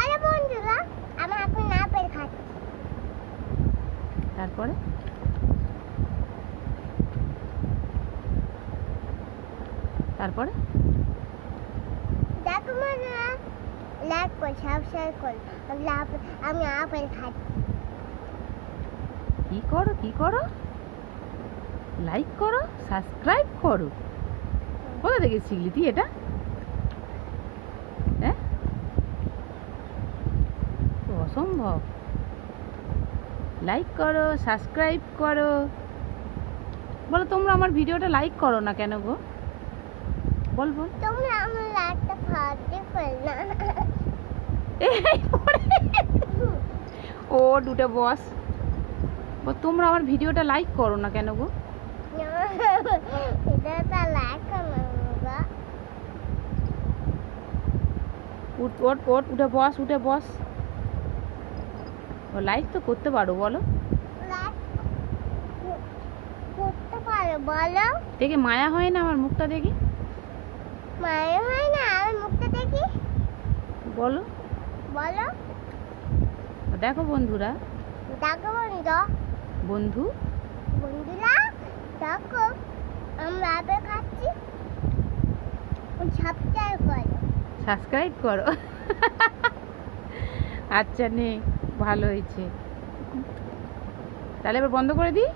আরে বন্ধুরা, আমি এখন আপেল খাচ্ছি। তারপরে তারপরে দেখো বন্ধুরা, লাইক করো, সাবস্ক্রাইব করো। আমি আপেল খাচ্ছি। কি করো কি করো? লাইক করো, সাবস্ক্রাইব করো। কোথা থেকে শিখলি তুই এটা? হ্যাঁ, তো অসম্ভব। লাইক করো, সাবস্ক্রাইব করো। বলো, তোমরা আমার ভিডিওটা লাইক করো না কেন গো? বল বল। তোমরা আমার লাইকটা ফাটতে পারো না। এই পড়ে। ও দুটো বস। তোমরা আমার ভিডিওটা লাইক করো না কেন গো? এটা তো লাইক করো না। উঠ ওঠ ওঠ, উঠে বস উঠে বস। ও লাইক তো করতে পারো, বলো। লাইক করতে পারো, বলো। দেখে মায়া হয় না আমার মুখটা দেখি? মায়ের হয় না আমার মুখটা দেখি? বলো। বলো। দেখো বন্ধুরা, দেখো বন্ধু, বন্ধু বন্ধুরা দেখো, আমরা আপেল খাচ্ছি। সাবস্ক্রাইব করো। সাবস্ক্রাইব করো। আচ্ছা নে, ভালো হয়েছে। তাহলে এবার বন্ধ করে দিই।